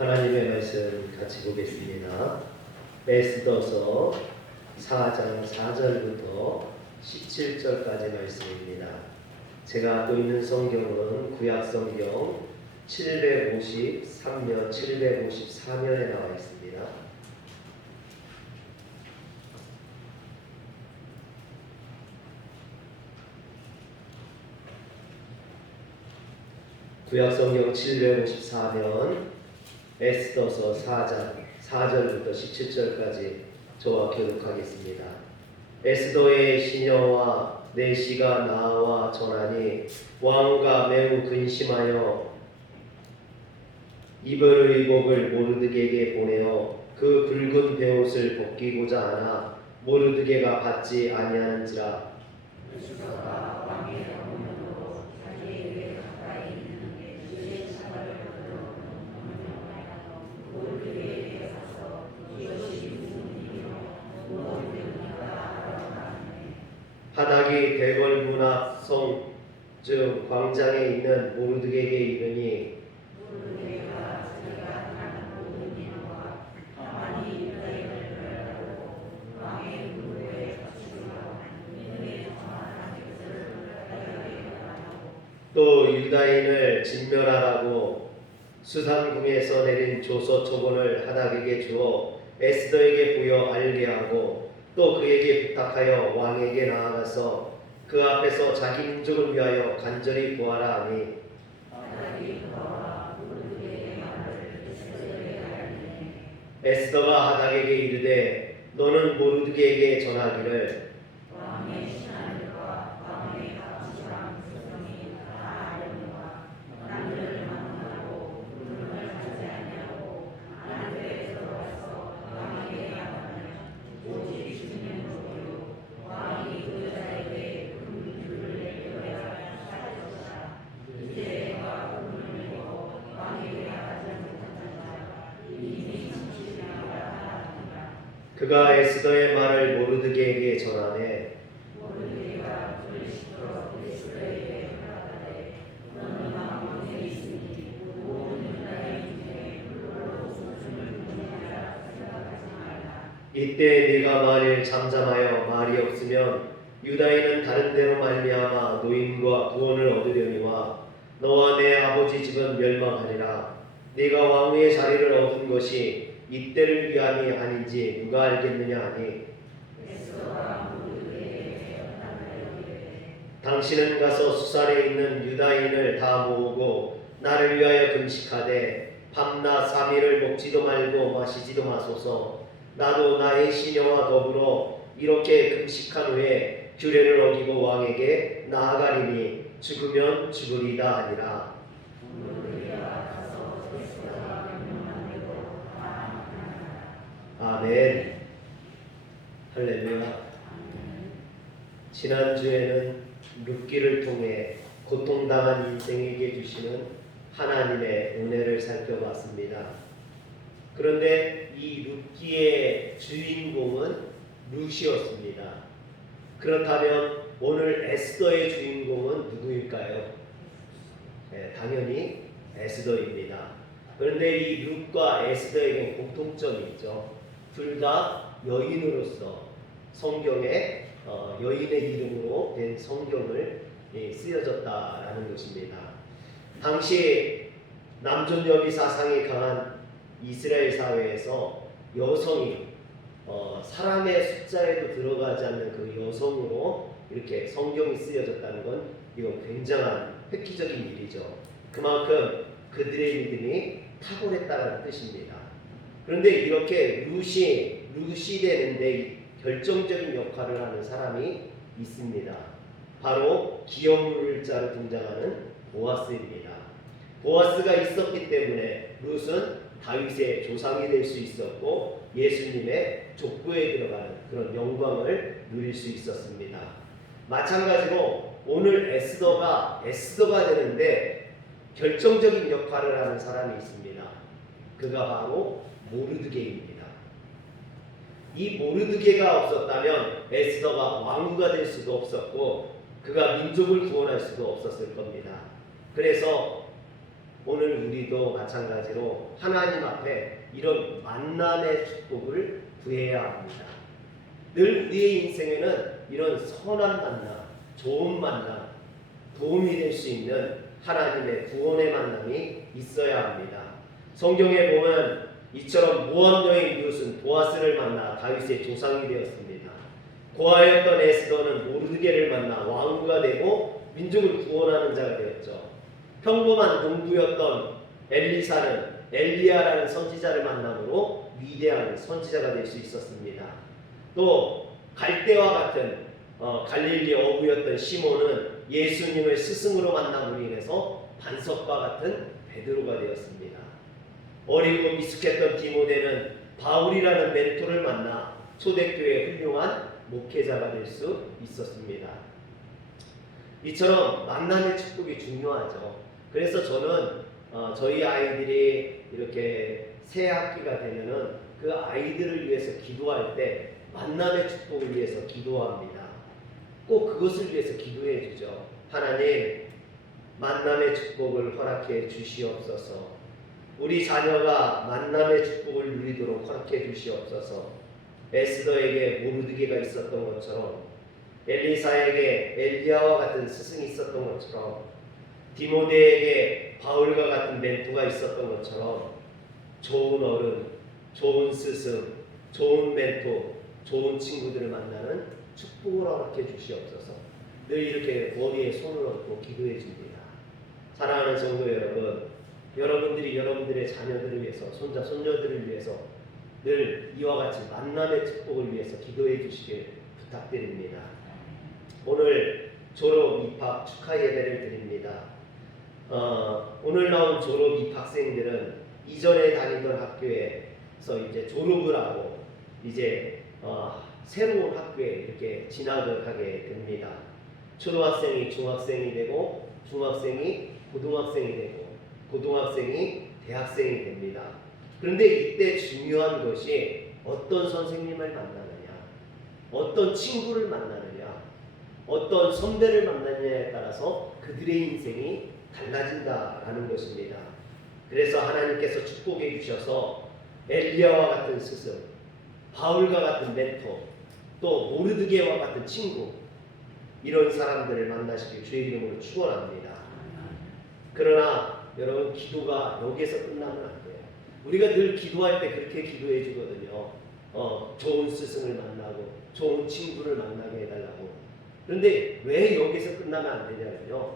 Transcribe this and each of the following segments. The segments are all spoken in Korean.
하나님의 말씀 같이 보겠습니다. 에스더서 4장 4절부터 17절까지 말씀입니다. 제가 갖고 있는 성경은 구약성경 753면, 754면에 나와 있습니다. 구약성경 754면 에스더서 4장 4절부터 17절까지 저와 교독하겠습니다. 에스더의 시녀와 내 시가 나와 전하니 왕과 매우 근심하여 이별 의복을 모르드게에게 보내어 그 붉은 베옷을 벗기고자 하나 모르드게가 받지 아니하는지라. 하닥이 대궐 문 앞 성 즉 광장에 있는 모르드게에게 이르니 또 유다인을 진멸하라고 수산궁에서 내린 조서 초본을 하닥에게 주어 에스더에게 보여 알게 하고 또 그에게 부탁하여 왕에게 나아가서 그 앞에서 자기 민족을 위하여 간절히 구하라 하니 에스더가 하닥에게 이르되 너는 모르드게에게 전하기를 그가 에스더의 말을 모르드게에게 전하되 이때 네가 만일 잠잠하여 말이 없으면 유다인은 다른 데로 말미암아 노임과 구원을 얻으려니와 너와 내 아버지 집은 멸망하리라. 네가 왕위의 자리를 얻은 것이 이때를 위함이 아닌지 누가 알겠느냐 하니 당신은 가서 수살에 있는 유다인을 다 모으고 나를 위하여 금식하되 밤낮 3일을 먹지도 말고 마시지도 마소서. 나도 나의 시녀와 더불어 이렇게 금식한 후에 규례를 어기고 왕에게 나아가리니 죽으면 죽으리다 하니라. 아멘. 할렐루야. 지난주에는 룻기를 통해 고통당한 인생에게 주시는 하나님의 은혜를 살펴봤습니다. 그런데 이 룻기의 주인공은 룻이었습니다. 그렇다면 오늘 에스더의 주인공은 누구일까요? 네, 당연히 에스더입니다. 그런데 이 룻과 에스더에게 공통점이 있죠. 둘 다 여인으로서 성경에 여인의 이름으로 된 성경을 쓰여졌다라는 것입니다. 당시 남존여비 사상이 강한 이스라엘 사회에서 여성이 사람의 숫자에도 들어가지 않는 그 여성으로 이렇게 성경이 쓰여졌다는 건 이건 굉장한 획기적인 일이죠. 그만큼 그들의 믿음이 탁월했다는 뜻입니다. 그런데 이렇게 룻이 되는데 결정적인 역할을 하는 사람이 있습니다. 바로 기업물자로 등장하는 보아스입니다. 보아스가 있었기 때문에 룻은 다윗의 조상이 될 수 있었고 예수님의 족보에 들어가는 그런 영광을 누릴 수 있었습니다. 마찬가지로 오늘 에스더가 되는데 결정적인 역할을 하는 사람이 있습니다. 그가 바로 모르드게입니다. 이 모르드게가 없었다면 에스더가 왕후가 될 수도 없었고 그가 민족을 구원할 수도 없었을 겁니다. 그래서 오늘 우리도 마찬가지로 하나님 앞에 이런 만남의 축복을 구해야 합니다. 늘 우리의 인생에는 이런 선한 만남, 좋은 만남, 도움이 될 수 있는 하나님의 구원의 만남이 있어야 합니다. 성경에 보면 이처럼 무한 여인 룻은 보아스를 만나 다윗의 조상이 되었습니다. 고아였던 에스더는 모르드게를 만나 왕후가 되고 민족을 구원하는 자가 되었죠. 평범한 농부였던 엘리사는 엘리야라는 선지자를 만남으로 위대한 선지자가 될 수 있었습니다. 또 갈대와 같은 갈릴리 어부였던 시몬은 예수님을 스승으로 만남으로 인해서 반석과 같은 베드로가 되었습니다. 어리고 미숙했던 디모데는 바울이라는 멘토를 만나 초대교회의 훌륭한 목회자가 될 수 있었습니다. 이처럼 만남의 축복이 중요하죠. 그래서 저는 저희 아이들이 이렇게 새 학기가 되면은 그 아이들을 위해서 기도할 때 만남의 축복을 위해서 기도합니다. 꼭 그것을 위해서 기도해 주죠. 하나님, 만남의 축복을 허락해 주시옵소서. 우리 자녀가 만남의 축복을 누리도록 허락해 주시옵소서. 에스더에게 모르드게가 있었던 것처럼, 엘리사에게 엘리야와 같은 스승이 있었던 것처럼, 디모데에게 바울과 같은 멘토가 있었던 것처럼 좋은 어른, 좋은 스승, 좋은 멘토, 좋은 친구들을 만나는 축복을 허락해 주시옵소서. 늘 이렇게 머리에 손을 얹고 기도해 줍니다. 사랑하는 성도 여러분, 여러분들이 여러분들의 자녀들을 위해서, 손자, 손녀들을 위해서 늘 이와 같이 만남의 축복을 위해서 기도해 주시길 부탁드립니다. 오늘 졸업 입학 축하 예배를 드립니다. 오늘 나온 졸업 입학생들은 이전에 다니던 학교에서 이제 졸업을 하고 이제 새로운 학교에 이렇게 진학을 하게 됩니다. 초등학생이 중학생이 되고 중학생이 고등학생이 되고 고등학생이 대학생이 됩니다. 그런데 이때 중요한 것이 어떤 선생님을 만나느냐, 어떤 친구를 만나느냐, 어떤 선배를 만나느냐에 따라서 그들의 인생이 달라진다라는 것입니다. 그래서 하나님께서 축복해 주셔서 엘리야와 같은 스승, 바울과 같은 멘토, 또 모르드게와 같은 친구, 이런 사람들을 만나시길 주의 이름으로 축원합니다. 그러나 여러분, 기도가 여기에서 끝나면 안 돼요. 우리가 늘 기도할 때 그렇게 기도해 주거든요. 좋은 스승을 만나고 좋은 친구를 만나게 해달라고. 그런데 왜 여기서 끝나면 안 되냐면요,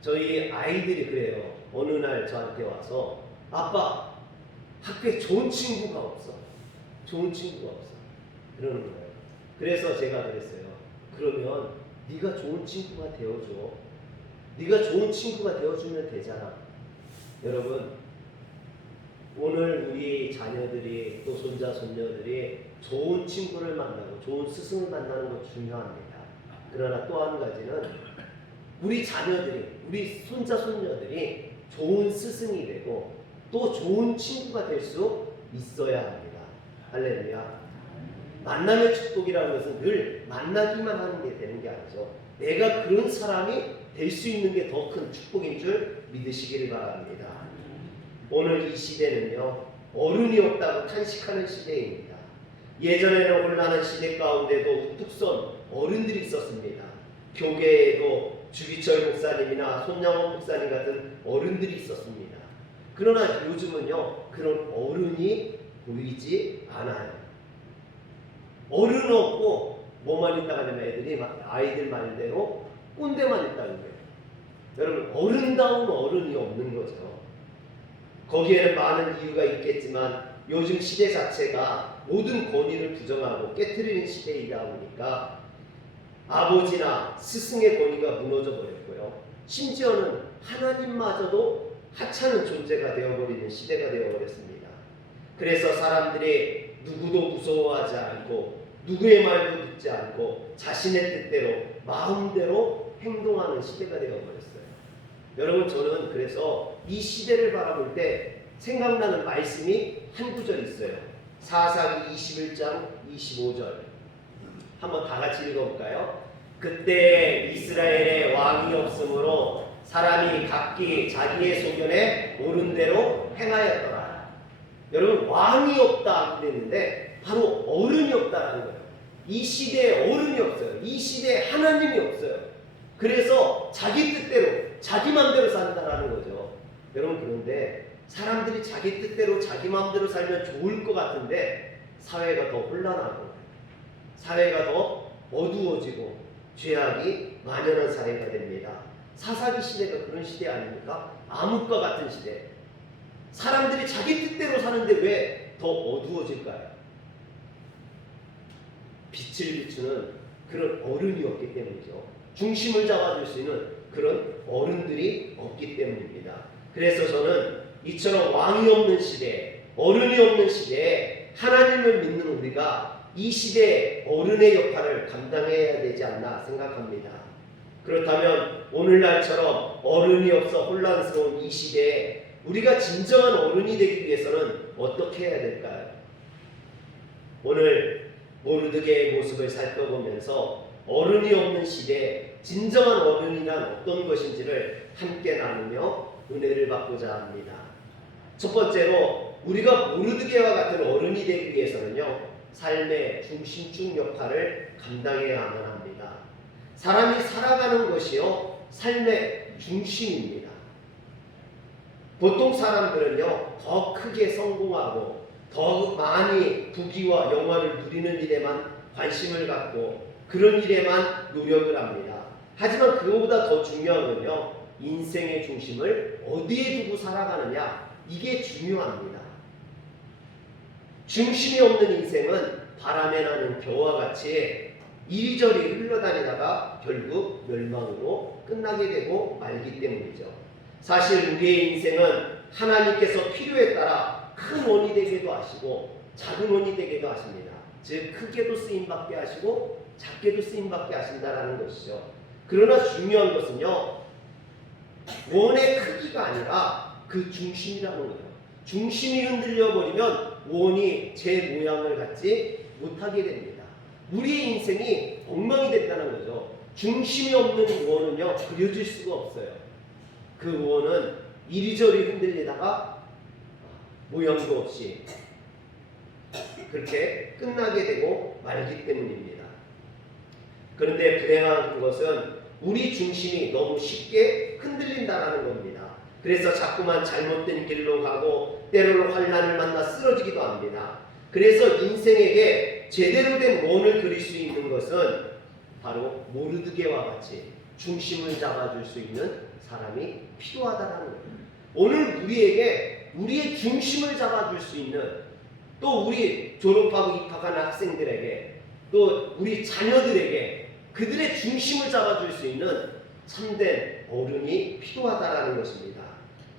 저희 아이들이 그래요. 어느 날 저한테 와서, 아빠, 학교에 좋은 친구가 없어. 좋은 친구가 없어. 그러는 거예요. 그래서 제가 그랬어요. 그러면 네가 좋은 친구가 되어줘. 네가 좋은 친구가 되어주면 되잖아. 여러분, 오늘 우리 자녀들이, 또 손자, 손녀들이 좋은 친구를 만나고 좋은 스승을 만나는 것 중요합니다. 그러나 또 한 가지는 우리 자녀들이, 우리 손자, 손녀들이 좋은 스승이 되고 또 좋은 친구가 될 수 있어야 합니다. 할렐루야. 만남의 축복이라는 것은 늘 만나기만 하는 게 되는 게 아니죠. 내가 그런 사람이 될 수 있는 게 더 큰 축복인 줄 믿으시기를 바랍니다. 오늘 이 시대는요, 어른이 없다고 탄식하는 시대입니다. 예전에는 혼란한 시대 가운데도 우뚝 선 어른들이 있었습니다. 교계에도 주기철 목사님이나 손양원 목사님 같은 어른들이 있었습니다. 그러나 요즘은요, 그런 어른이 보이지 않아요. 어른 없고 뭐만 있다가 하면 애들이 아이들 말대로 꼰대만 있다는 거예요. 여러분, 어른다운 어른이 없는 거죠. 거기에는 많은 이유가 있겠지만 요즘 시대 자체가 모든 권위를 부정하고 깨트리는 시대이다 보니까 아버지나 스승의 권위가 무너져 버렸고요. 심지어는 하나님마저도 하찮은 존재가 되어버리는 시대가 되어버렸습니다. 그래서 사람들이 누구도 무서워하지 않고 누구의 말도 듣지 않고 자신의 뜻대로 마음대로 행동하는 시대가 되어버렸어요. 여러분, 저는 그래서 이 시대를 바라볼 때 생각나는 말씀이 한 구절 있어요. 사사기 21장 25절. 한번 다 같이 읽어볼까요? 그때 이스라엘에 왕이 없으므로 사람이 각기 자기의 소견에 옳은 대로 행하였더라. 여러분, 왕이 없다 그랬는데 바로 어른이 없다라는 거예요. 이 시대에 어른이 없어요. 이 시대에 하나님이 없어요. 그래서 자기 뜻대로 자기 마음대로 산다라는 거죠. 여러분, 그런데 사람들이 자기 뜻대로 자기 마음대로 살면 좋을 것 같은데 사회가 더 혼란하고 사회가 더 어두워지고 죄악이 만연한 사회가 됩니다. 사사기 시대가 그런 시대 아닙니까? 암흑과 같은 시대. 사람들이 자기 뜻대로 사는데 왜 더 어두워질까요? 빛을 비추는 그런 어른이 없기 때문이죠. 중심을 잡아줄 수 있는 그런 어른들이 없기 때문입니다. 그래서 저는 이처럼 왕이 없는 시대, 어른이 없는 시대에 하나님을 믿는 우리가 이 시대의 어른의 역할을 감당해야 되지 않나 생각합니다. 그렇다면 오늘날처럼 어른이 없어 혼란스러운 이 시대에 우리가 진정한 어른이 되기 위해서는 어떻게 해야 될까요? 오늘 모르드게의 모습을 살펴보면서 어른이 없는 시대에 진정한 어른이란 어떤 것인지를 함께 나누며 은혜를 받고자 합니다. 첫 번째로 우리가 모르드게와 같은 어른이 되기 위해서는요, 삶의 중심축 역할을 감당해야만 합니다. 사람이 살아가는 것이요, 삶의 중심입니다. 보통 사람들은요, 더 크게 성공하고 더 많이 부귀와 영화를 누리는 일에만 관심을 갖고 그런 일에만 노력을 합니다. 하지만 그거보다 더 중요한 건요, 인생의 중심을 어디에 두고 살아가느냐, 이게 중요합니다. 중심이 없는 인생은 바람에 나는 겨와 같이 이리저리 흘러다니다가 결국 멸망으로 끝나게 되고 말기 때문이죠. 사실 우리의 인생은 하나님께서 필요에 따라 큰 원이 되기도 하시고 작은 원이 되기도 하십니다. 즉 크게도 쓰임받게 하시고 작게도 쓰임받게 하신다라는 것이죠. 그러나 중요한 것은요, 원의 크기가 아니라 그 중심이라는 거예요. 중심이 흔들려버리면 원이 제 모양을 갖지 못하게 됩니다. 우리의 인생이 엉망이 됐다는 거죠. 중심이 없는 원은요, 그려질 수가 없어요. 그 원은 이리저리 흔들리다가 모양도 없이 그렇게 끝나게 되고 말기 때문입니다. 그런데 불행한 것은 우리 중심이 너무 쉽게 흔들린다는 겁니다. 그래서 자꾸만 잘못된 길로 가고 때로는 환난을 만나 쓰러지기도 합니다. 그래서 인생에게 제대로 된 원을 그릴 수 있는 것은 바로 모르드게와 같이 중심을 잡아줄 수 있는 사람이 필요하다는 거예요. 오늘 우리에게 우리의 중심을 잡아줄 수 있는, 또 우리 졸업하고 입학하는 학생들에게, 또 우리 자녀들에게 그들의 중심을 잡아줄 수 있는 참된 어른이 필요하다는 것입니다.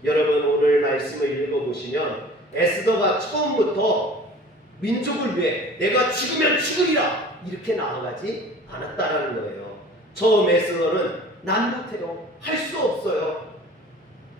여러분, 오늘 말씀을 읽어보시면 에스더가 처음부터 민족을 위해 내가 죽으면 죽으리라 이렇게 나아가지 않았다라는 거예요. 처음 에스더는 난 못해요, 할 수 없어요,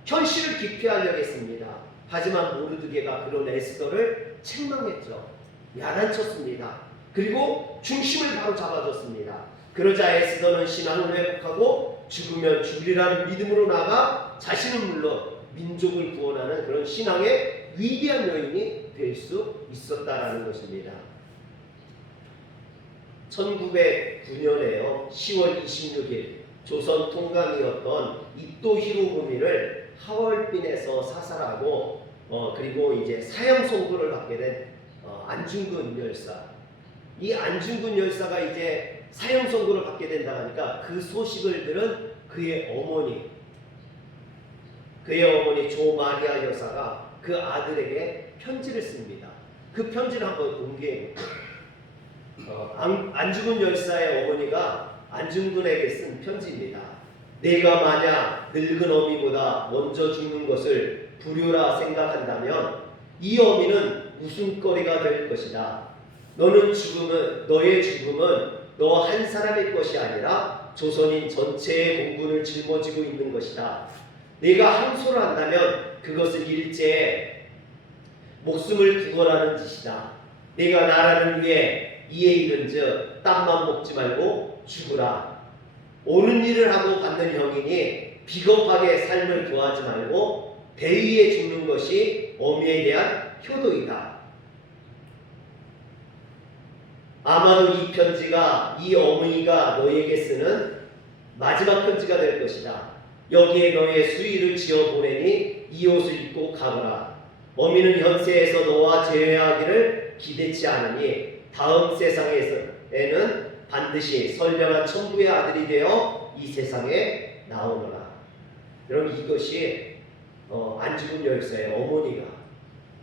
현실을 기피하려고 했습니다. 하지만 모르드게가 그런 에스더를 책망했죠. 야단쳤습니다. 그리고 중심을 바로 잡아줬습니다. 그러자 에스더는 신앙을 회복하고 죽으면 죽으리라는 믿음으로 나가 자신은 물론 민족을 구원하는 그런 신앙의 위대한 여인이 될 수 있었다라는 것입니다. 1909년에요 10월 26일 조선 통감이었던 이토 히로부미를 하얼빈에서 사살하고 그리고 이제 사형 선고를 받게 된 안중근 열사. 이 안중근 열사가 이제 사형 선고를 받게 된다 하니까 그 소식을 들은 그의 어머니 조마리아 여사가 그 아들에게 편지를 씁니다. 그 편지를 한번 공개해 볼게요. 안중근 열사의 어머니가 안중근에게 쓴 편지입니다. 내가 만약 늙은 어미보다 먼저 죽는 것을 불효라 생각한다면 이 어미는 웃음거리가 될 것이다. 너의 죽음은 너 한 사람의 것이 아니라 조선인 전체의 공분을 짊어지고 있는 것이다. 네가 항소를 한다면 그것은 일제에 목숨을 구걸하는 짓이다. 네가 나라를 위해 이에 이른즉 땀만 먹지 말고 죽으라. 옳은 일을 하고 받는 형이니 비겁하게 삶을 구하지 말고 대의에 죽는 것이 어미에 대한 효도이다. 아마도 이 편지가 이 어머니가 너에게 쓰는 마지막 편지가 될 것이다. 여기에 너의 수의를 지어 보내니 이 옷을 입고 가거라. 어미는 현세에서 너와 재회하기를 기대치 않으니 다음 세상에는 반드시 선량한 천부의 아들이 되어 이 세상에 나오너라. 여러분, 이것이 안중근 열사의 어머니가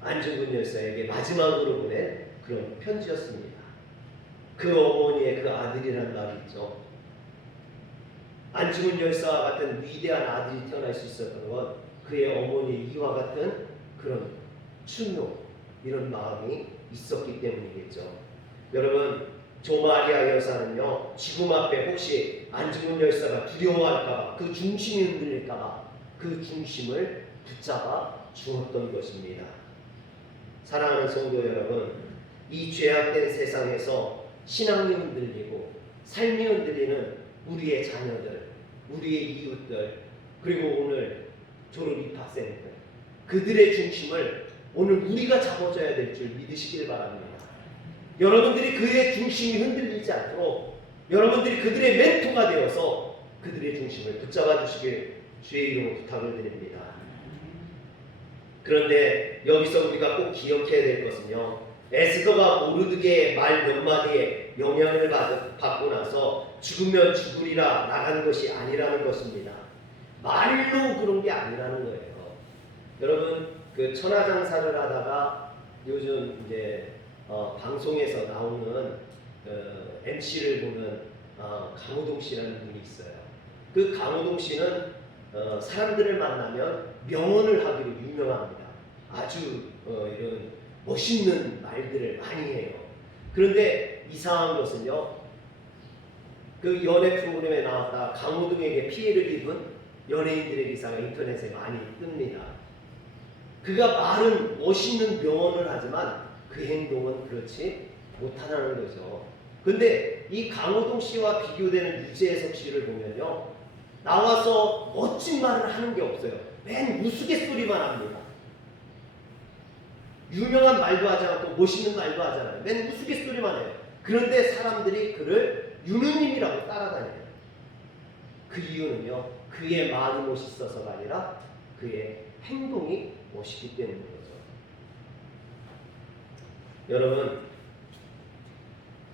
안중근 열사에게 마지막으로 보낸 그런 편지였습니다. 그 어머니의 그 아들이라는 말이 있죠. 안중근 열사와 같은 위대한 아들이 태어날 수 있었던 건 그의 어머니의 이와 같은 그런 충효, 이런 마음이 있었기 때문이겠죠. 여러분, 조마리아 여사는요, 죽음 앞에 혹시 안중근 열사가 두려워할까봐, 그 중심이 흔들릴까봐 그 중심을 붙잡아 주었던 것입니다. 사랑하는 성도 여러분, 이 죄악된 세상에서 신앙이 흔들리고 삶이 흔들리는 우리의 자녀들, 우리의 이웃들, 그리고 오늘 졸업 입학생들, 그들의 중심을 오늘 우리가 잡아줘야 될 줄 믿으시길 바랍니다. 여러분들이 그의 중심이 흔들리지 않도록 여러분들이 그들의 멘토가 되어서 그들의 중심을 붙잡아 주시길 주의 이름으로 부탁을 드립니다. 그런데 여기서 우리가 꼭 기억해야 될 것은요, 에스더가 모르드게의 말 몇 마디에 영향을 받고 나서 죽으면 죽으리라 나가는 것이 아니라는 것입니다. 말로 그런 게 아니라는 거예요. 여러분, 그 천하장사를 하다가 요즘 이제 방송에서 나오는 MC를 보는 강호동 씨라는 분이 있어요. 그 강호동 씨는 사람들을 만나면 명언을 하기로 유명합니다. 아주 이런 멋있는 말들을 많이 해요. 그런데 이상한 것은요, 그 연애 프로그램에 나왔다 강호동에게 피해를 입은 연예인들의 기사가 인터넷에 많이 뜹니다. 그가 말은 멋있는 명언을 하지만 그 행동은 그렇지 못하다는 거죠. 근데 이 강호동 씨와 비교되는 유재석 씨를 보면요, 나와서 멋진 말을 하는 게 없어요. 맨 우스갯소리만 합니다. 유명한 말도 하지 않고 멋있는 말도 하잖아요. 맨 우스갯소리만 해요. 그런데 사람들이 그를 유느님이라고 따라다녀요. 그 이유는요, 그의 말이 멋있어서가 아니라 그의 행동이 멋있기 때문인 거죠. 여러분,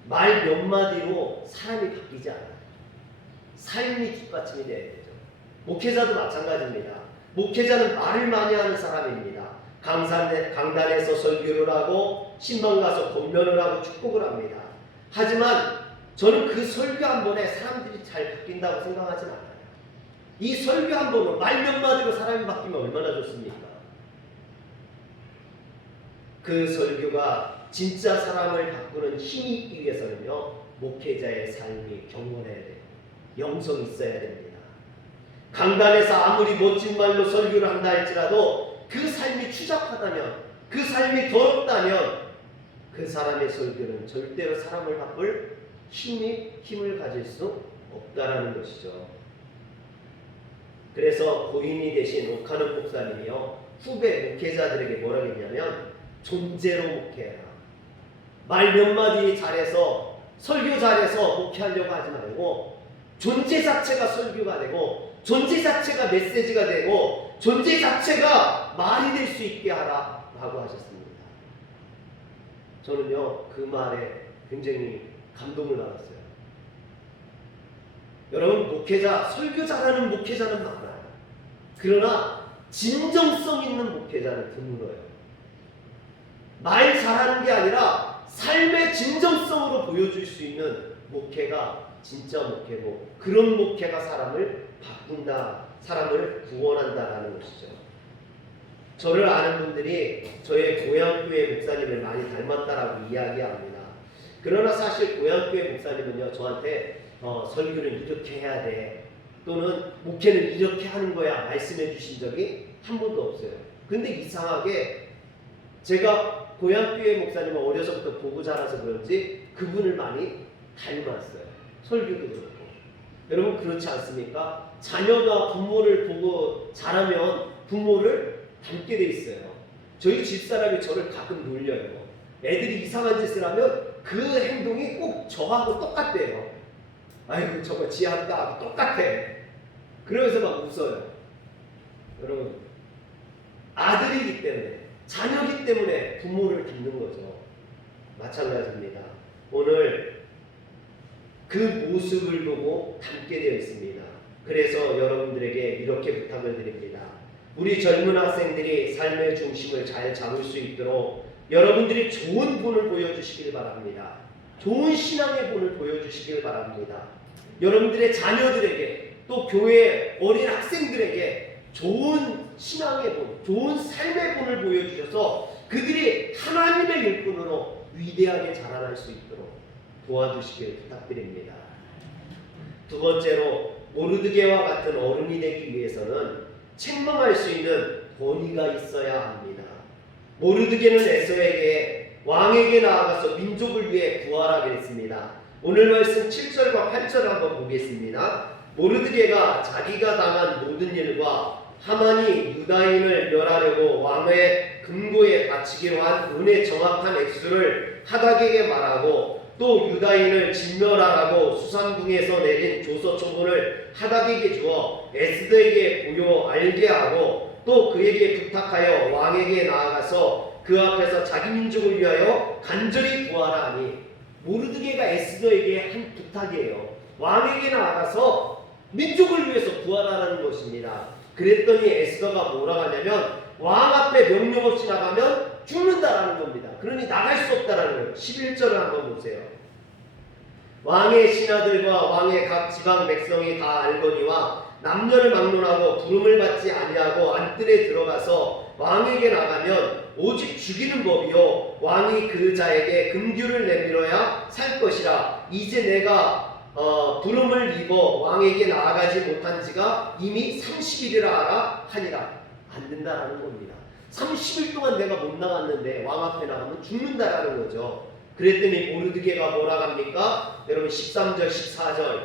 말 몇 마디로 사람이 바뀌지 않아요. 삶이 뒷받침이 돼야 되죠. 목회자도 마찬가지입니다. 목회자는 말을 많이 하는 사람입니다. 강단에서 설교를 하고 신방 가서 권면을 하고 축복을 합니다. 하지만 저는 그 설교 한 번에 사람들이 잘 바뀐다고 생각하진 않아요. 이 설교 한 번으로 말 몇 마디로 사람이 바뀌면 얼마나 좋습니까? 그 설교가 진짜 사람을 바꾸는 힘이 있기 위해서는요, 목회자의 삶이 경건해야 돼요. 영성이 있어야 됩니다. 강단에서 아무리 멋진 말로 설교를 한다 할지라도 그 삶이 추잡하다면, 그 삶이 더럽다면 그 사람의 설교는 절대로 사람을 바꿀 힘을 가질 수 없다라는 것이죠. 그래서 고인이 되신 오카노 목사님이요, 후배 목회자들에게 뭐라고 했냐면, 존재로 목회해라. 말 몇 마디 잘해서, 설교 잘해서 목회하려고 하지 말고 존재 자체가 설교가 되고 존재 자체가 메시지가 되고 존재 자체가 말이 될 수 있게 하라 라고 하셨습니다. 저는요, 그 말에 굉장히 감동을 받았어요. 여러분, 목회자, 설교 잘하는 목회자는 많아요. 그러나 진정성 있는 목회자는 드물어요. 말 잘하는 게 아니라 삶의 진정성으로 보여줄 수 있는 목회가 진짜 목회고, 그런 목회가 사람을 바꾼다, 사람을 구원한다라는 것이죠. 저를 아는 분들이 저의 고향교회 목사님을 많이 닮았다라고 이야기합니다. 그러나 사실 고향교회 목사님은요, 저한테 설교는 이렇게 해야 돼, 또는 목회는 이렇게 하는 거야 말씀해 주신 적이 한 번도 없어요. 근데 이상하게 제가 고향교회 목사님을 어려서부터 보고 자라서 그런지 그분을 많이 닮았어요. 설교도 그렇고. 여러분, 그렇지 않습니까? 자녀가 부모를 보고 자라면 부모를 닮게 돼 있어요. 저희 집사람이 저를 가끔 놀려요. 애들이 이상한 짓을 하면 그 행동이 꼭 저하고 똑같대요. 아이고 저거 지한다 똑같아. 그러면서 막 웃어요. 여러분, 아들이기 때문에, 자녀이기 때문에 부모를 닮는 거죠. 마찬가지입니다. 오늘 그 모습을 보고 닮게 되어 있습니다. 그래서 여러분들에게 이렇게 부탁을 드립니다. 우리 젊은 학생들이 삶의 중심을 잘 잡을 수 있도록 여러분들이 좋은 본을 보여주시길 바랍니다. 좋은 신앙의 본을 보여주시길 바랍니다. 여러분들의 자녀들에게, 또 교회 어린 학생들에게 좋은 신앙의 본, 좋은 삶의 본을 보여주셔서 그들이 하나님의 일꾼으로 위대하게 자라날 수 있도록 도와주시길 부탁드립니다. 두 번째로, 모르드게와 같은 어른이 되기 위해서는 책망할 수 있는 권위가 있어야 합니다. 모르드게는 에서에게 왕에게 나아가서 민족을 위해 구하라 그랬습니다. 오늘 말씀 7절과 8절 한번 보겠습니다. 모르드게가 자기가 당한 모든 일과 하만이 유다인을 멸하려고 왕의 금고에 바치기로 한 은의 정확한 액수를 하닥에게 말하고, 또 유다인을 진멸하라고 수산궁에서 내린 조서 총본을 하닥에게 주어 에스더에게 보여 알게 하고, 또 그에게 부탁하여 왕에게 나아가서 그 앞에서 자기 민족을 위하여 간절히 구하라 하니, 모르드게가 에스더에게 한 부탁이에요. 왕에게 나아가서 민족을 위해서 구하라는 것입니다. 그랬더니 에스더가 뭐라고 하냐면, 왕 앞에 명령 없이 나가면 죽는다라는 겁니다. 그러니 나갈 수 없다라는 거예요. 11절을 한번 보세요. 왕의 신하들과 왕의 각 지방 백성이 다 알거니와 남녀를 막론하고 부름을 받지 아니하고 안뜰에 들어가서 왕에게 나가면 오직 죽이는 법이요 왕이 그 자에게 금규를 내밀어야 살 것이라. 이제 내가 부름을 입어 왕에게 나아가지 못한 지가 이미 30일이라 하라 하니라. 안 된다라는 겁니다. 30일 동안 내가 못 나갔는데 왕 앞에 나가면 죽는다라는 거죠. 그랬더니 모르드게가 뭐라 합니까? 여러분 13절 14절,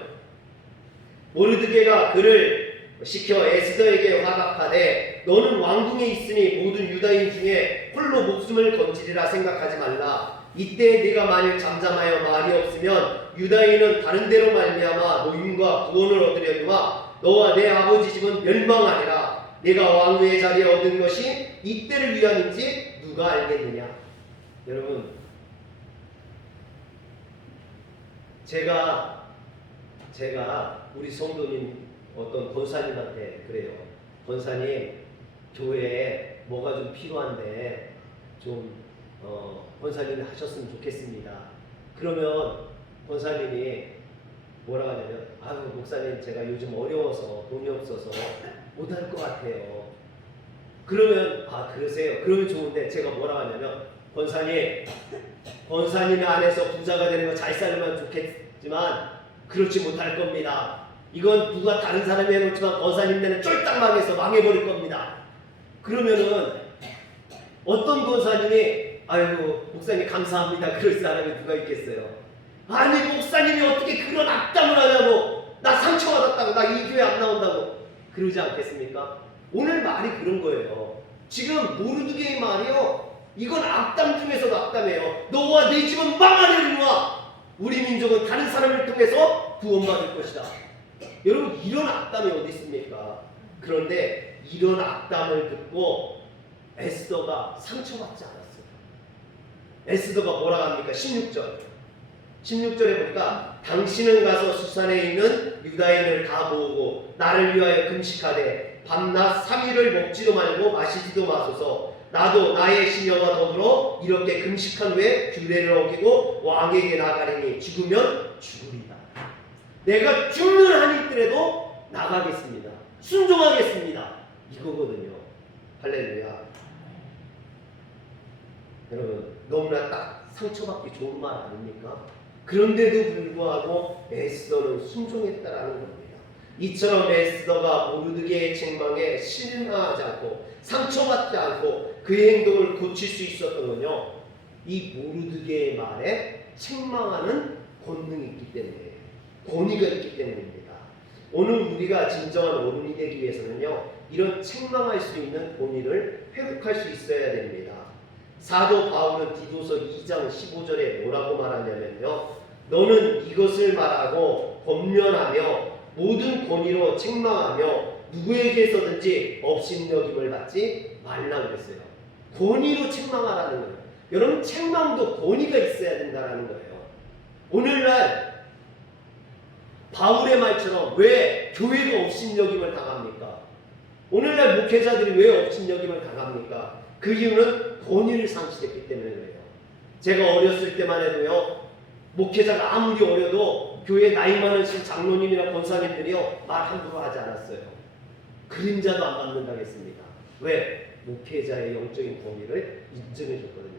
모르드게가 그를 시켜 에스더에게 화답하되, 너는 왕궁에 있으니 모든 유다인 중에 홀로 목숨을 건지리라 생각하지 말라. 이때 네가 만일 잠잠하여 말이 없으면 유다인은 다른 데로 말미암아 노임과 구원을 얻으려니와 너와 내 아버지 집은 멸망하리라. 네가 왕위의 자리에 얻은 것이 이때를 위함인지 누가 알겠느냐. 여러분, 제가 우리 성도님 어떤 권사님한테 그래요. 권사님, 교회에 뭐가 좀 필요한데 좀 권사님이 하셨으면 좋겠습니다. 그러면 권사님이 뭐라고 하냐면, 아유 목사님, 제가 요즘 어려워서 돈이 없어서 못할 것 같아요. 그러면 그러세요? 그러면 좋은데, 제가 뭐라고 하냐면, 권사님 안에서 부자가 되는 거 잘 살면 좋겠지만 그렇지 못할 겁니다. 이건 누가 다른 사람이 해놓지만 권사님 때는 쫄딱 망해서 망해버릴 겁니다. 그러면은 어떤 권사님이 아이고 목사님 감사합니다 그럴 사람이 누가 있겠어요? 아니 목사님이 어떻게 그런 악담을 하냐고, 나 상처받았다고, 나 이 교회 안 나온다고 그러지 않겠습니까? 오늘 말이 그런 거예요. 지금 모르드게의 말이요, 이건 악담 중에서도 악담이에요. 너와 네 집은 망하려니와 우리 민족은 다른 사람을 통해서 구원받을 것이다. 여러분, 이런 악담이 어디 있습니까? 그런데 이런 악담을 듣고 에스더가 상처받지 않았어요. 에스더가 뭐라고 합니까? 16절에 보니까, 당신은 가서 수산에 있는 유다인을 다 모으고 나를 위하여 금식하되 밤낮 3일을 먹지도 말고 마시지도 마소서. 나도 나의 시녀와 더불어 이렇게 금식한 후에 규례를 어기고 왕에게 나가리니 죽으면 죽으리다. 내가 죽는 한이 있더라도 나가겠습니다. 순종하겠습니다. 이거거든요. 할렐루야. 여러분, 너무나 딱 상처받기 좋은 말 아닙니까? 그런데도 불구하고 에스더는 순종했다라는 겁니다. 이처럼 에스더가 모르드게의 책망에 실망하지 않고 상처받지 않고 그의 행동을 고칠 수 있었던 건요, 이 모르드게의 말에 책망하는 권능이 있기 때문에, 권위가 있기 때문입니다. 오늘 우리가 진정한 어른이 되기 위해서는요, 이런 책망할 수 있는 본인을 회복할 수 있어야 됩니다. 사도 바울은 디도서 2장 15절에 뭐라고 말하냐면요, 너는 이것을 말하고 권면하며 모든 권위로 책망하며 누구에게서든지 업신여김을 받지 말라고 그랬어요. 권위로 책망하라는 거예요. 여러분, 책망도 권위가 있어야 된다는 거예요. 오늘날 바울의 말처럼 왜 교회가 업신여김을 당합니까? 오늘날 목회자들이 왜 업신여김을 당합니까? 그 이유는 권위를 상실했기 때문이에요. 제가 어렸을 때만 해도요, 목회자가 아무리 어려도 교회 나이 많으신 장로님이나 권사님들이요, 말 함부로 하지 않았어요. 그림자도 안 받는다겠습니다. 왜? 목회자의 영적인 권위를 인정해 줬거든요.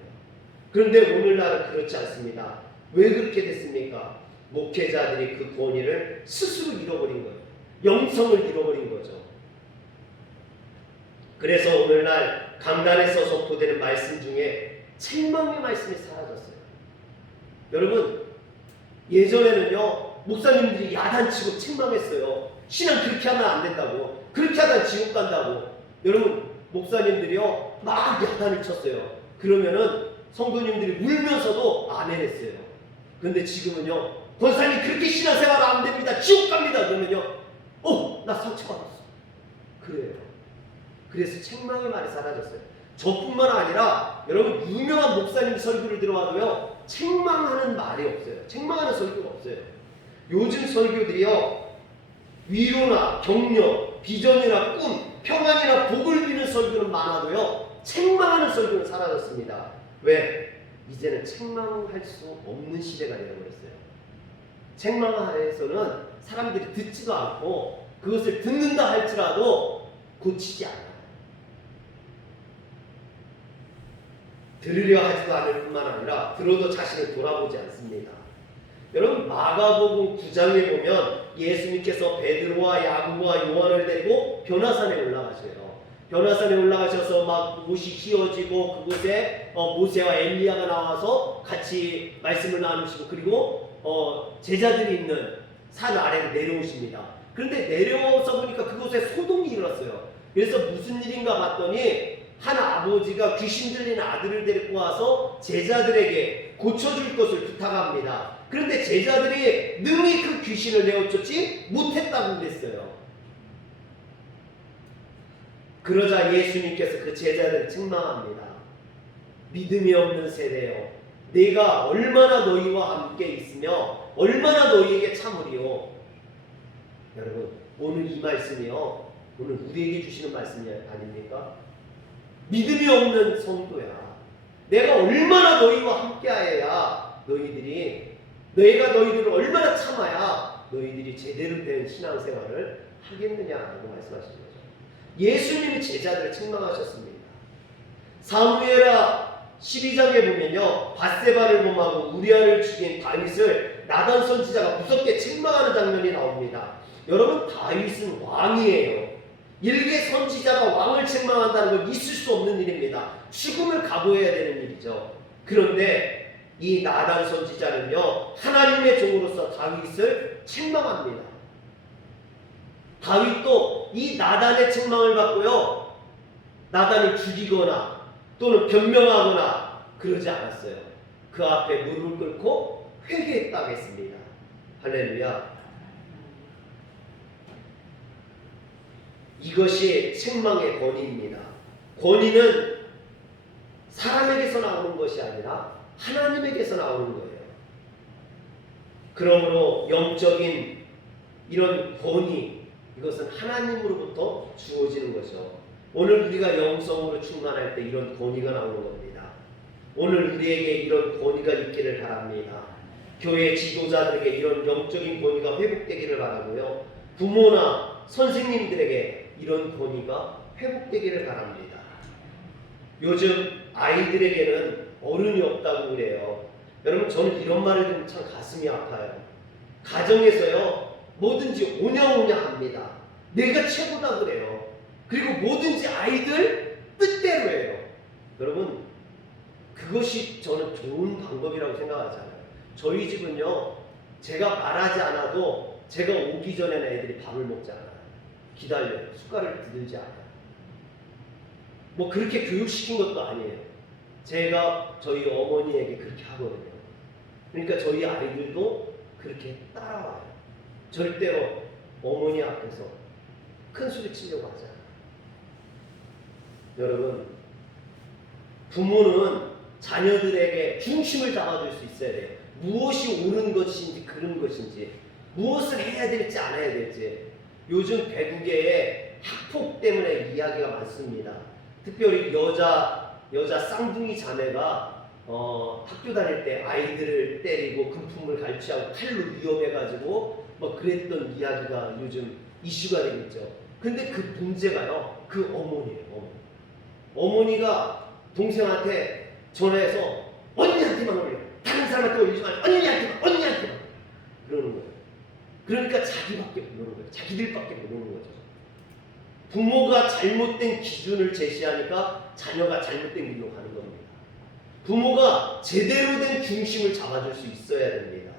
그런데 오늘날은 그렇지 않습니다. 왜 그렇게 됐습니까? 목회자들이 그 권위를 스스로 잃어버린 거예요. 영성을 잃어버린 거죠. 그래서 오늘날 강단에서 선포되는 말씀 중에 책망의 말씀이 사라졌어요. 여러분, 예전에는요, 목사님들이 야단치고 책망했어요. 신앙 그렇게 하면 안 된다고, 그렇게 하다 지옥 간다고. 여러분, 목사님들이요 막 야단을 쳤어요. 그러면은 성도님들이 울면서도 아멘했어요. 그런데 지금은요, 권사님 그렇게 신앙생활 안 됩니다, 지옥 갑니다. 그러면요, 나 상처받았어. 그래요. 그래서 책망의 말이 사라졌어요. 저뿐만 아니라 여러분, 유명한 목사님 설교를 들어와도요, 책망하는 말이 없어요. 책망하는 설교가 없어요. 요즘 설교들이요, 위로나 격려, 비전이나 꿈, 평안이나 복을 비는 설교는 많아도요, 책망하는 설교는 사라졌습니다. 왜? 이제는 책망할 수 없는 시대가 되어버렸어요. 책망하에서는 사람들이 듣지도 않고 그것을 듣는다 할지라도 고치지 않아요. 들으려 하지도 않을 뿐만 아니라 들어도 자신을 돌아보지 않습니다. 여러분, 마가복음 9장에 보면 예수님께서 베드로와 야고보와 요한을 데리고 변화산에 올라가셔요. 변화산에 올라가셔서 막 옷이 휘어지고 그곳에 모세와 엘리야가 나와서 같이 말씀을 나누시고, 그리고 제자들이 있는 산 아래로 내려오십니다. 그런데 내려와서 보니까 그곳에 소동이 일어났어요. 그래서 무슨 일인가 봤더니 한 아버지가 귀신 들린 아들을 데리고 와서 제자들에게 고쳐줄 것을 부탁합니다. 그런데 제자들이 능히 그 귀신을 내어쫓지 못했다고 그랬어요. 그러자 예수님께서 그 제자들을 책망합니다. 믿음이 없는 세대여, 내가 얼마나 너희와 함께 있으며 얼마나 너희에게 참으리요. 여러분, 오늘 이 말씀이요, 오늘 우리에게 주시는 말씀이 아닙니까? 믿음이 없는 성도야, 내가 얼마나 너희와 함께하여야 내가 너희들을 얼마나 참아야 너희들이 제대로 된 신앙생활을 하겠느냐라고 말씀하시는 거죠. 예수님이 제자들을 책망하셨습니다. 사무엘하 12장에 보면요, 밧세바를 범하고 우리아를 죽인 다윗을 나단 선지자가 무섭게 책망하는 장면이 나옵니다. 여러분, 다윗은 왕이에요. 일개 선지자가 왕을 책망한다는 건 있을 수 없는 일입니다. 죽음을 각오해야 되는 일이죠. 그런데 이 나단 선지자는요, 하나님의 종으로서 다윗을 책망합니다. 다윗도 이 나단의 책망을 받고요, 나단을 죽이거나 또는 변명하거나 그러지 않았어요. 그 앞에 무릎을 꿇고 회개했다고 했습니다. 할렐루야. 이것이 책망의 권위입니다. 권위는 사람에게서 나오는 것이 아니라 하나님에게서 나오는 거예요. 그러므로 영적인 이런 권위, 이것은 하나님으로부터 주어지는 것이죠. 오늘 우리가 영성으로 충만할 때 이런 권위가 나오는 겁니다. 오늘 우리에게 이런 권위가 있기를 바랍니다. 교회 지도자들에게 이런 영적인 권위가 회복되기를 바라고요, 부모나 선생님들에게 이런 권위가 회복되기를 바랍니다. 요즘 아이들에게는 어른이 없다고 그래요. 여러분, 저는 이런 말을 들으면 참 가슴이 아파요. 가정에서요, 뭐든지 오냐오냐 합니다. 내가 최고다 그래요. 그리고 뭐든지 아이들 뜻대로 해요. 여러분, 그것이 저는 좋은 방법이라고 생각하지 않아요. 저희 집은요, 제가 말하지 않아도 제가 오기 전에는 애들이 밥을 먹지 않아요. 기다려요. 숟가락을 들지 않아요. 뭐 그렇게 교육시킨 것도 아니에요. 제가 저희 어머니에게 그렇게 하거든요. 그러니까 저희 아이들도 그렇게 따라와요. 절대로 어머니 앞에서 큰 소리 치려고 하지 않아요. 여러분, 부모는 자녀들에게 중심을 잡아줄 수 있어야 돼요. 무엇이 옳은 것인지 그른 것인지, 무엇을 해야 될지 안 해야 될지. 요즘 배구계에 학폭 때문에 이야기가 많습니다. 특별히 여자 쌍둥이 자매가 학교 다닐 때 아이들을 때리고 금품을 갈취하고 칼로 위협해가지고 뭐 그랬던 이야기가 요즘 이슈가 되고 있죠. 근데 그 문제가요, 그 어머니예요. 어머니가 동생한테 전화해서 언니한테만 올려. 다른 사람한테 올리지 말고 언니한테만 그러는 거예요. 그러니까 자기밖에 모르는 거예요. 자기들밖에 모르는 거죠. 부모가 잘못된 기준을 제시하니까 자녀가 잘못된 길로 가는 겁니다. 부모가 제대로 된 중심을 잡아줄 수 있어야 됩니다.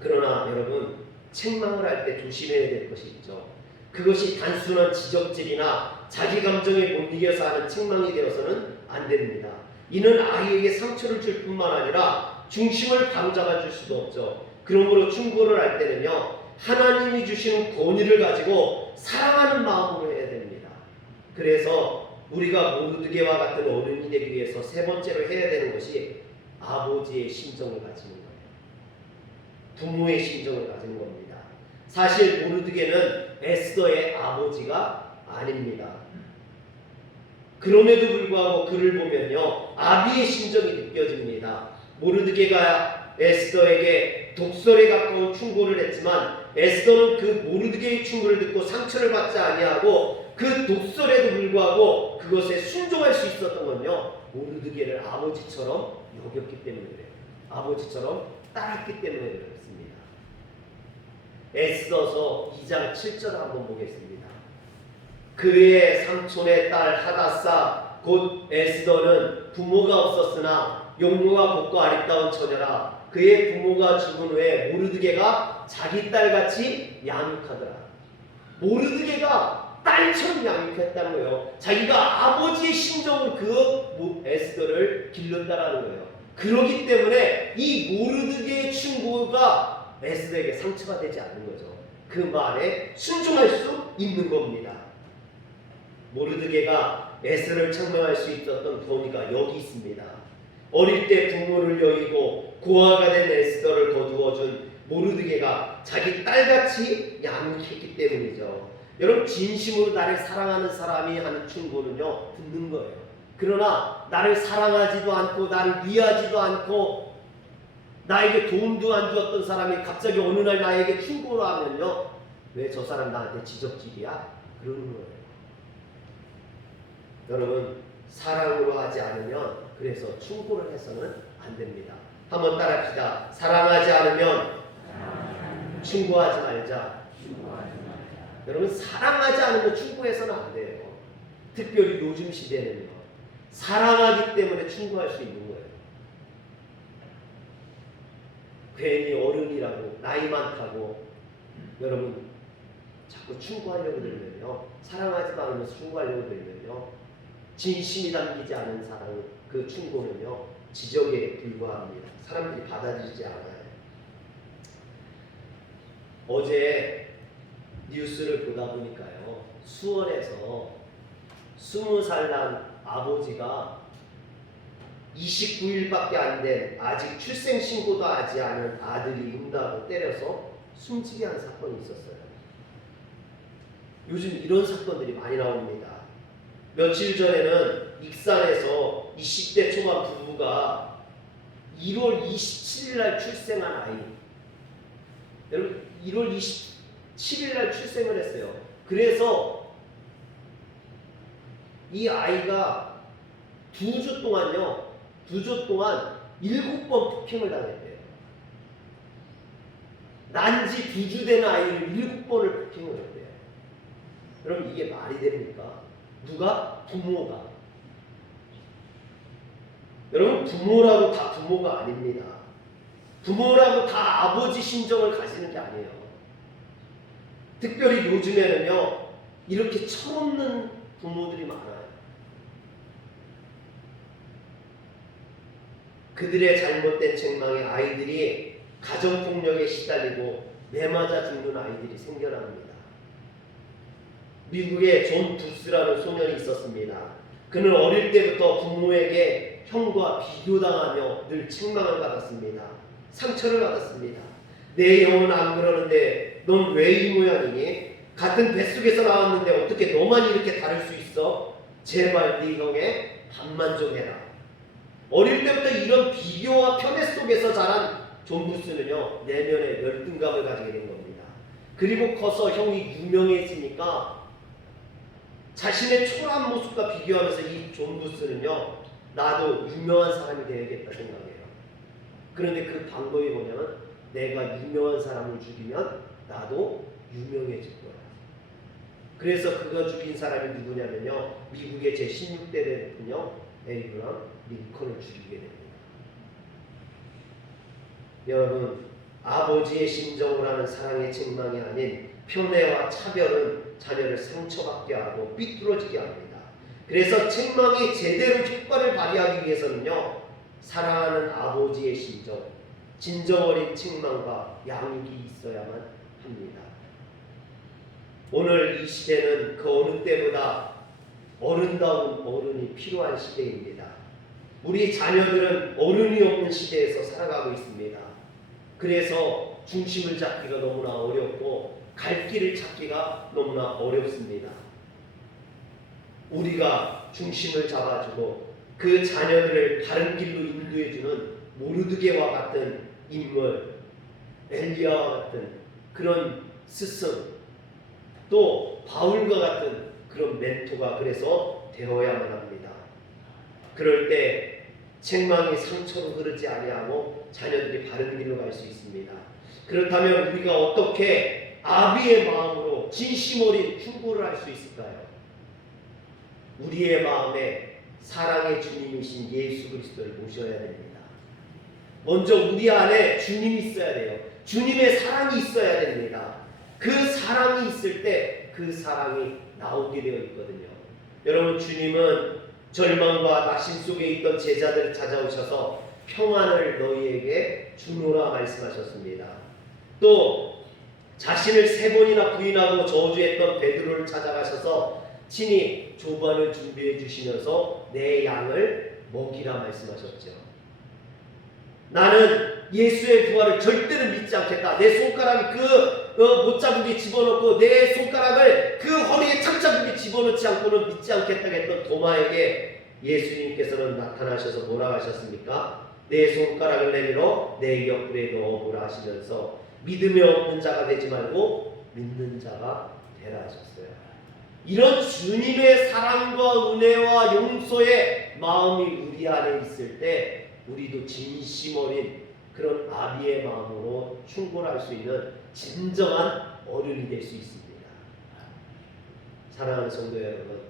그러나 여러분, 책망을 할 때 조심해야 될 것이 있죠. 그것이 단순한 지적질이나 자기 감정에 못 이겨서 하는 책망이 되어서는 안 됩니다. 이는 아이에게 상처를 줄 뿐만 아니라 중심을 바로잡아 줄 수도 없죠. 그러므로 충고를 할 때는요, 하나님이 주시는 권위를 가지고 사랑하는 마음으로 해야 됩니다. 그래서 우리가 모르드게와 같은 어른이 되기 위해서 세 번째로 해야 되는 것이 아버지의 심정을 가지는 거예요. 부모의 심정을 가지는 겁니다. 사실 모르드게는 에스더의 아버지가 아닙니다. 그럼에도 불구하고 그를 보면요, 아비의 심정이 느껴집니다. 모르드게가 에스더에게 독설에 가까운 충고를 했지만 에스더는 그 모르드게의 충고를 듣고 상처를 받지 아니하고 그 독설에도 불구하고 그것에 순종할 수 있었던 건요, 모르드게를 아버지처럼 여겼기 때문에 그래요. 아버지처럼 따랐기 때문에 그렇습니다. 에스더서 2장 7절 한번 보겠습니다. 그의 삼촌의 딸 하다사 곧 에스더는 부모가 없었으나 용모가 곱고 아름다운 처녀라. 그의 부모가 죽은 후에 모르드게가 자기 딸같이 양육하더라. 모르드게가 딸처럼 양육했다는 거예요. 자기가 아버지의 심정으로 그 에스더를 길렀다라는 거예요. 그렇기 때문에 이 모르드게의 충고가 에스더에게 상처가 되지 않는 거죠. 그 말에 순종할 수 있는 겁니다. 모르드게가 에스더를 책망할 수 있었던 권위가 여기 있습니다. 어릴 때 부모를 여의고 고아가 된 에스더를 거두어준 모르드게가 자기 딸같이 양육했기 때문이죠. 여러분, 진심으로 나를 사랑하는 사람이 하는 충고는요, 듣는 거예요. 그러나 나를 사랑하지도 않고 나를 위하지도 않고 나에게 도움도 안 주었던 사람이 갑자기 어느 날 나에게 충고를 하면요, 왜 저 사람 나한테 지적질이야? 그러는 거예요. 여러분, 사랑으로 하지 않으면 그래서 충고를 해서는 안 됩니다. 한번 따라합시다. 사랑하지 않으면 충고하지 말자. 여러분, 사랑하지 않으면 충고해서는 안 돼요. 특별히 요즘 시대는요, 사랑하기 때문에 충고할 수 있는 거예요. 괜히 어른이라고 나이 많다고 여러분 자꾸 충고하려고 들면요, 사랑하지도 않으면서 충고하려고 들면요, 진심이 담기지 않은 사랑, 그 충고는요, 지적에 불과합니다. 사람들이 받아들이지 않아요. 어제 뉴스를 보다 보니까요, 수원에서 20살 난 아버지가 29일밖에 안 된 아직 출생 신고도 하지 않은 아들이 응다고 때려서 숨지게 한 사건이 있었어요. 요즘 이런 사건들이 많이 나옵니다. 며칠 전에는 익산에서 20대 초반 부부가 1월 27일 날 출생한 아이, 여러분 1월 27일 날 출생을 했어요. 그래서 이 아이가 2주 동안 7번 폭행을 당했대요. 난지 2주 된 아이를 7번을 폭행을 했대요. 그럼 이게 말이 됩니까? 누가? 부모가. 여러분, 부모라고 다 부모가 아닙니다. 부모라고 다 아버지 심정을 가지는 게 아니에요. 특별히 요즘에는요, 이렇게 철없는 부모들이 많아요. 그들의 잘못된 책망에 아이들이 가정폭력에 시달리고 매맞아 죽는 아이들이 생겨납니다. 미국에 존 부스라는 소년이 있었습니다. 그는 어릴 때부터 부모에게 형과 비교당하며 늘 책망을 받았습니다. 상처를 받았습니다. 내 형은 안 그러는데 넌 왜 이 모양이니? 같은 뱃속에서 나왔는데 어떻게 너만 이렇게 다를 수 있어? 제발 네 형의 반만 좀 해라. 어릴 때부터 이런 비교와 편애 속에서 자란 존 부스는요, 내면에 열등감을 가지게 된 겁니다. 그리고 커서 형이 유명해지니까 자신의 초라한 모습과 비교하면서 이 존 부스는요, 나도 유명한 사람이 되어야겠다 생각해요. 그런데 그 방법이 뭐냐면, 내가 유명한 사람을 죽이면 나도 유명해질 거야. 그래서 그가 죽인 사람이 누구냐면요, 미국의 제16대 대통령 에이브람 링컨을 죽이게 됩니다. 여러분, 아버지의 심정을 하는 사랑의 책망이 아닌 편애와 차별은 자녀를 상처받게 하고 삐뚤어지게 합니다. 그래서 책망이 제대로 효과를 발휘하기 위해서는요, 사랑하는 아버지의 심정, 진정 어린 책망과 양육이 있어야만 합니다. 오늘 이 시대는 그 어느 때보다 어른다운 어른이 필요한 시대입니다. 우리 자녀들은 어른이 없는 시대에서 살아가고 있습니다. 그래서 중심을 잡기가 너무나 어렵고 갈 길을 찾기가 너무나 어렵습니다. 우리가 중심을 잡아주고 그 자녀들을 바른 길로 인도해주는 모르드게와 같은 인물, 엘리야와 같은 그런 스승, 또 바울과 같은 그런 멘토가 그래서 되어야만 합니다. 그럴 때 책망이 상처로 흐르지 아니하고 자녀들이 바른 길로 갈 수 있습니다. 그렇다면 우리가 어떻게 아비의 마음으로 진심 어린 충고를 할 수 있을까요? 우리의 마음에 사랑의 주님이신 예수 그리스도를 모셔야 됩니다. 먼저 우리 안에 주님이 있어야 돼요. 주님의 사랑이 있어야 됩니다. 그 사랑이 있을 때 그 사랑이 나오게 되어 있거든요. 여러분, 주님은 절망과 낙심 속에 있던 제자들을 찾아오셔서 평안을 너희에게 주노라 말씀하셨습니다. 또 자신을 3번이나 부인하고 저주했던 베드로를 찾아가셔서 친히 조반을 준비해 주시면서 내 양을 먹이라 말씀하셨죠. 나는 예수의 부활을 절대로 믿지 않겠다. 내 손가락이 그 못자국에 집어넣고 내 손가락을 그 허리에 착자국에 집어넣지 않고는 믿지 않겠다 했던 도마에게 예수님께서는 나타나셔서 뭐라 하셨습니까? 내 손가락을 내밀어 내 옆구리에 넣어보라 하시면서 믿음이 없는 자가 되지 말고 믿는 자가 되라 하셨어요. 이런 주님의 사랑과 은혜와 용서의 마음이 우리 안에 있을 때 우리도 진심 어린 그런 아비의 마음으로 충고할 수 있는 진정한 어른이 될 수 있습니다. 사랑하는 성도 여러분,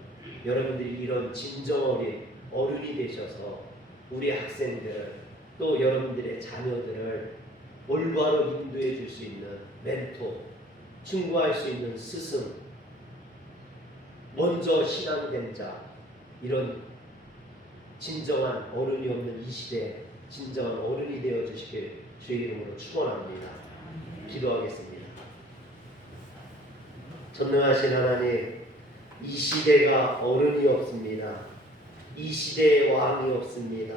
여러분들이 이런 진정 어린 어른이 되셔서 우리 학생들 또 여러분들의 자녀들을 올바로 인도해 줄 수 있는 멘토, 충고할 수 있는 스승, 먼저 신앙된 자, 이런 진정한 어른이 없는 이 시대에 진정한 어른이 되어 주시길 주의 이름으로 축원합니다. 기도하겠습니다. 전능하신 하나님, 이 시대가 어른이 없습니다. 이 시대에 왕이 없습니다.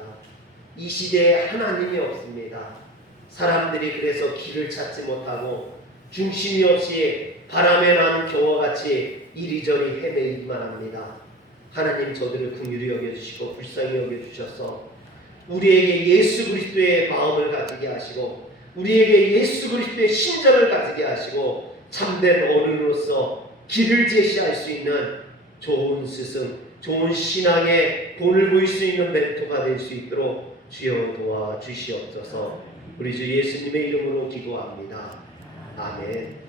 이 시대에 하나님이 없습니다. 사람들이 그래서 길을 찾지 못하고 중심이 없이 바람에 나는 겨와 같이 이리저리 헤매이기만 합니다. 하나님, 저들을 긍휼히 여겨주시고 불쌍히 여겨주셔서 우리에게 예수 그리스도의 마음을 가지게 하시고 우리에게 예수 그리스도의 심정을 가지게 하시고 참된 어른으로서 길을 제시할 수 있는 좋은 스승, 좋은 신앙의 본을 보일 수 있는 멘토가 될 수 있도록 주여 도와주시옵소서. 우리 주 예수님의 이름으로 기도합니다. 아멘.